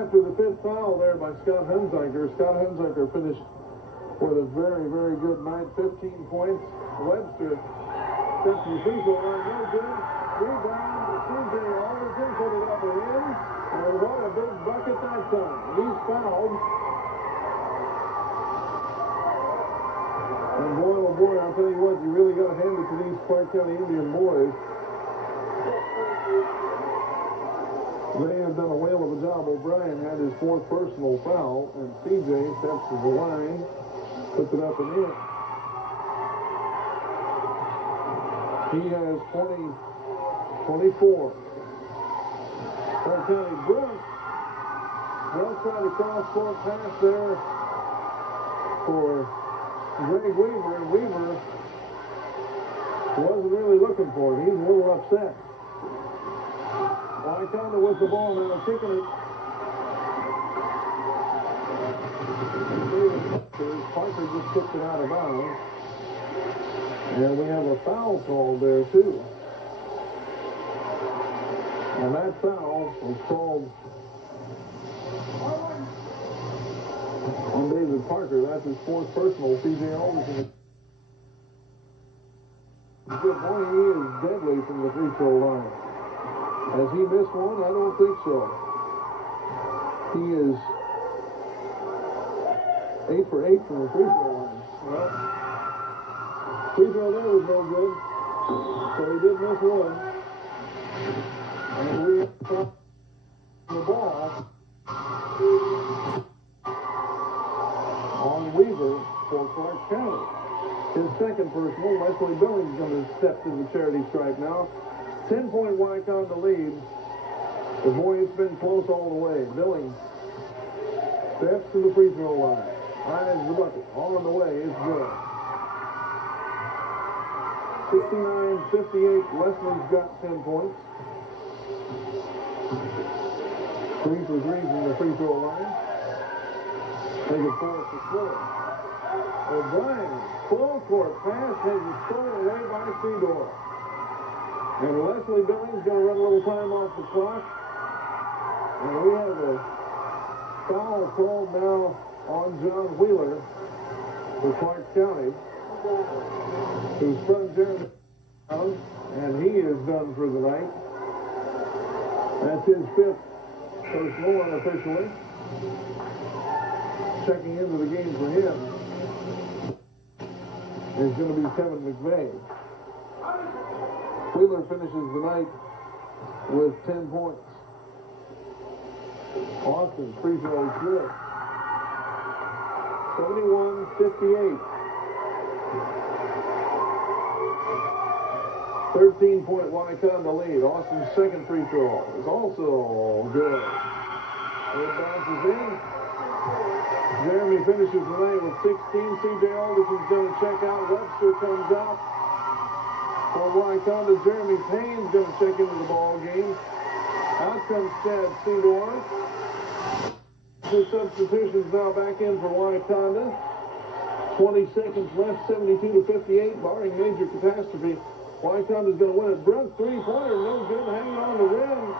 After the 5th foul there by Scott Hunziker. Scott Hunziker finished with a very, very good night. 15 points. Webster sets the free throw line. No good. Rebound. CJ Alderson put it up and in. And what a big bucket that time. He's fouled. And boy, oh boy, I'll tell you what, you really got to hand it to these Clark County Indian boys. They have done a whale of a job. O'Brien had his 4th personal foul, and CJ steps to the line, puts it up and in. He has 24. Clark County Brooks. Well, tried a cross-court pass there for Greg Weaver, and Weaver wasn't really looking for it. He's a little upset. Wyaconda with the ball now, kicking it. Parker just kicked it out of bounds. And we have a foul called there, too. And that foul was called on David Parker. That's his 4th personal. C.J. Alderson. Good boy, he is deadly from the free throw line. Has he missed one? I don't think so. He is 8 for 8 from the free throw line. Well, free throw there was no good. So he did miss one. And we have the ball on Weaver for Clark County. His 2nd personal. Leslie Billings going to step to the charity stripe now. 10-point Wyaconda lead. The boy, it's been close all the way. Billings steps to the free throw line. Eyes the bucket. On the way. It's good. 69-58. Leslie's got 10 points. 3 for 3 from the free throw line. Make it 4 for 4. O'Brien, full court pass, has it stolen away by Fedor. And Leslie Billings going to run a little time off the clock. And we have a foul called now on John Wheeler for Clark County, who spun Jeremy down, and he is done for the night. That's his 5th personal unofficially. Checking into the game for him is going to be Kevin McVeigh. Wheeler finishes the night with 10 points. Austin's free throw is good. 71-58. 13-point Wyaconda lead. Austin's 2nd free throw is also good. It bounces in. Jeremy finishes the night with 16. C.J. Alderson's going to check out. Webster comes out for Wyaconda. Jeremy Payne's going to check into the ball game. Out comes Chad Fedor. Two substitutions now back in for Wyaconda. 20 seconds left, 72-58, barring major catastrophe. Wyaconda's going to win it. Brooks, 3-pointer, no good. Hanging on the rim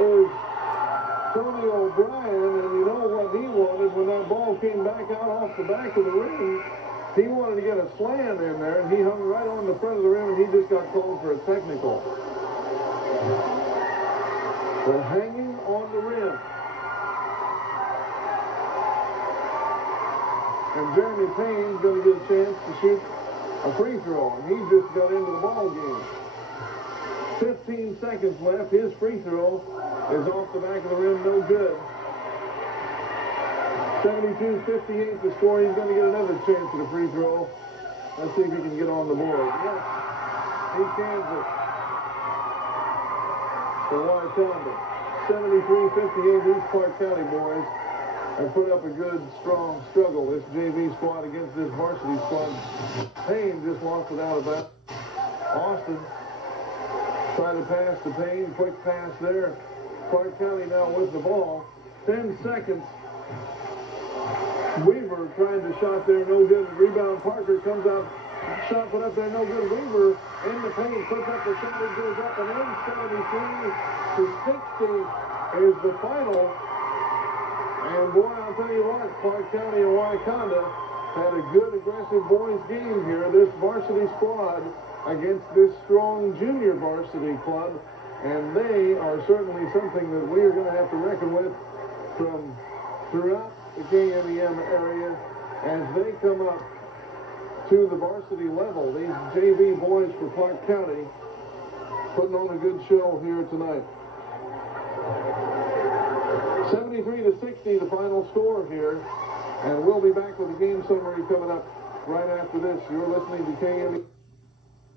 is Tony O'Brien, and you know what he wanted when that ball came back out off the back of the rim. He wanted to get a slam in there, and he hung right on the front of the rim, and he just got called for a technical. But hanging on the rim. And Jeremy Payne's going to get a chance to shoot a free throw, and he just got into the ball game. 15 seconds left. His free throw is off the back of the rim, no good. 72-58 the score. He's going to get another chance at a free throw. Let's see if he can get on the board. Yes, he cans it for Wyaconda. 73-58, these Clark County boys have put up a good, strong struggle, this JV squad against this varsity squad. Payne just lost it out of that. Austin tried to pass to Payne. Quick pass there. Clark County now with the ball. 10 seconds. Weaver trying to shot there, no good. Rebound, Parker comes out. Shot put up there, no good. Weaver in the paint, puts up the shot. It goes up and in. 73-60 is the final. And boy, I'll tell you what, Clark County and Wyaconda had a good, aggressive boys game here. This varsity squad against this strong junior varsity club. And they are certainly something that we are going to have to reckon with from throughout the KMEM area as they come up to the varsity level. These JV boys for Clark County putting on a good show here tonight. 73-60, the final score here. And we'll be back with a game summary coming up right after this. You're listening to KME.